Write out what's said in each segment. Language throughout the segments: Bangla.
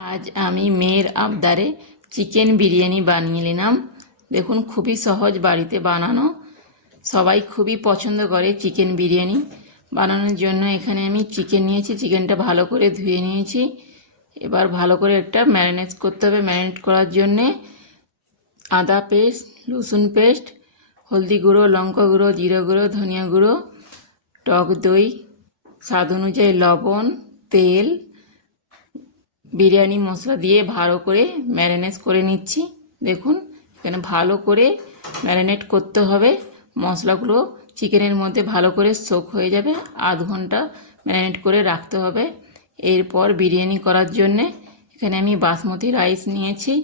আজ আমি মেয়ের আবদারে চিকেন বিরিয়ানি বানিয়ে নিলাম। দেখুন, খুবই সহজ বাড়িতে বানানো, সবাই খুবই পছন্দ করে চিকেন বিরিয়ানি। বানানোর জন্য এখানে আমি চিকেন নিয়েছি, চিকেনটা ভালো করে ধুয়ে নিয়েছি। এবার ভালো করে একটা ম্যারিনেট করতে হবে। ম্যারিনেট করার জন্যে আদা পেস্ট, রসুন পেস্ট, হলদি গুঁড়ো, লঙ্কা গুঁড়ো, জিরে গুঁড়ো, ধনিয়া গুঁড়ো, টক দই, স্বাদ অনুযায়ী লবণ, তেল, বিরিয়ানি মশলা দিয়ে ভালো করে ম্যারিনেট করে নিচ্ছি। দেখুন, এখানে ভালো করে ম্যারিনেট করতে হবে। মশলাগুলো চিকেনের মধ্যে ভালো করে সোক হয়ে যাবে। আধ ঘন্টা ম্যারিনেট করে রাখতে হবে। এরপর বিরিয়ানি করার জন্যে এখানে আমি বাসমতি রাইস নিয়েছি।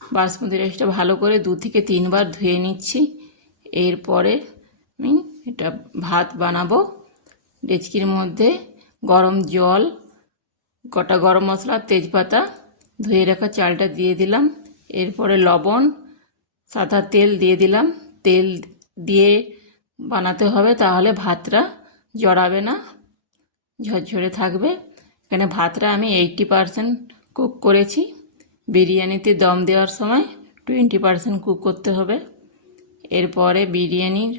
বাসমতি রাইসটা ভালো করে 2 থেকে 3 বার ধুয়ে নিচ্ছি। এরপরে আমি এটা ভাত বানাবো। ডেচকির মধ্যে গরম জল, গোটা গরম মশলা, তেজপাতা, ধুয়ে রাখা চালটা দিয়ে দিলাম। এরপরে লবণ, সাদা তেল দিয়ে দিলাম। তেল দিয়ে বানাতে হবে, তাহলে ভাতটা জড়াবে না, ঝরঝরে থাকবে। এখানে ভাতটা আমি 80% কুক করেছি। বিরিয়ানিতে দম দেওয়ার সময় 20% কুক করতে হবে। এরপরে বিরিয়ানির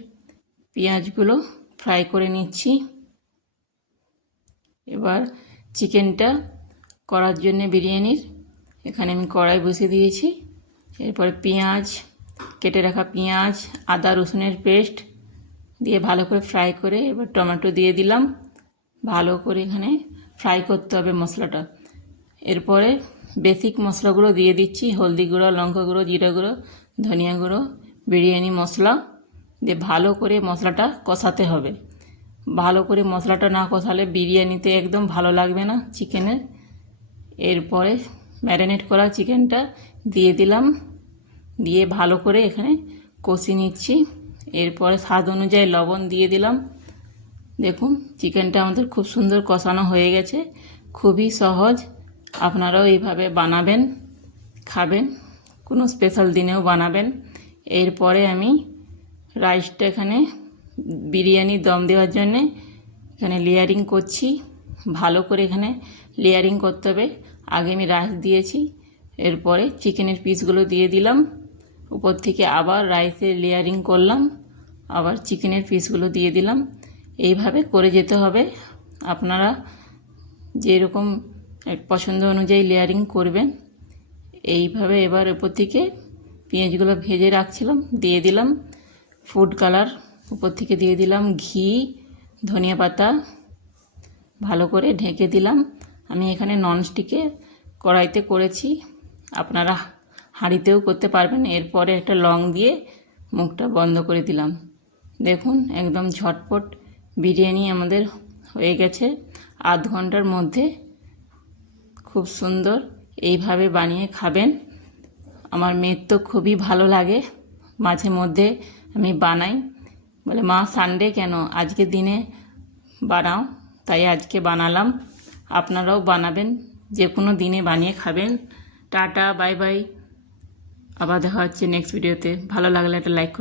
পেঁয়াজগুলো ফ্রাই করে নিচ্ছি। এবার চিকেনটা করার জন্য বিরিয়ানির এখানে আমি কড়াই বসিয়ে দিয়েছি। এরপরে পেঁয়াজ, কেটে রাখা পেঁয়াজ, আদা রসুনের পেস্ট দিয়ে ভালো করে ফ্রাই করে এবার টমেটো দিয়ে দিলাম। ভালো করে এখানে ফ্রাই করতে হবে মশলাটা। এরপরে বেসিক মশলাগুলো দিয়ে দিচ্ছি। হলদি গুঁড়ো, লঙ্কা গুঁড়ো, জিরা গুঁড়ো, ধনিয়া গুঁড়ো, বিরিয়ানি মশলা দিয়ে ভালো করে মশলাটা কষাতে হবে। ভালো করে মশলাটা না কষালে বিরিয়ানিতে একদম ভালো লাগবে না চিকেনের। এরপরে ম্যারিনেট করা চিকেনটা দিয়ে দিলাম, দিয়ে ভালো করে এখানে কষিয়ে নিচ্ছি। এরপরে স্বাদ অনুযায়ী লবণ দিয়ে দিলাম। দেখুন, চিকেনটা আমাদের খুব সুন্দর কষানো হয়ে গেছে। খুবই সহজ, আপনারাও এইভাবে বানাবেন, খাবেন, কোনো স্পেশাল দিনেও বানাবেন। এরপরে আমি রাইসটা এখানে বিরিয়ানি দম দেওয়ার জন্যে এখানে লেয়ারিং করছি। ভালো করে এখানে লেয়ারিং করতে হবে। আগে আমি রাইস দিয়েছি, এরপরে চিকেনের পিসগুলো দিয়ে দিলাম। উপর থেকে আবার রাইসের লেয়ারিং করলাম, আবার চিকেনের পিসগুলো দিয়ে দিলাম। এইভাবে করে যেতে হবে। আপনারা যেরকম পছন্দ অনুযায়ী লেয়ারিং করবেন। এইভাবে এবার উপর থেকে পেঁয়াজগুলো ভেজে রাখছিলাম দিয়ে দিলাম। ফুড কালার উপর থেকে দিয়ে দিলাম। ঘি, ধনিয়া পাতা, ভালো করে ঢেকে দিলাম। আমি এখানে ননস্টিকে কড়াইতে করেছি, আপনারা হাঁড়িতেও করতে পারবেন। এরপরে একটা লং দিয়ে মুখটা বন্ধ করে দিলাম। দেখুন, একদম ঝটপট বিরিয়ানি আমাদের হয়ে গেছে আধ ঘন্টার মধ্যে। খুব সুন্দর, এইভাবে বানিয়ে খাবেন। আমার মেয়ের তো খুবই ভালো লাগে, মাঝে মধ্যে আমি বানাই, বলে মা সানডে কেন, আজকে দিনে বানাও, তাই আজকে বানালাম। আপনারাও বানাবেন, যে কোনো দিনে বানিয়ে খাবেন। টাটা, বাই বাই, আবার দেখা হচ্ছে নেক্সট ভিডিওতে। ভালো লাগলে একটা লাইক করে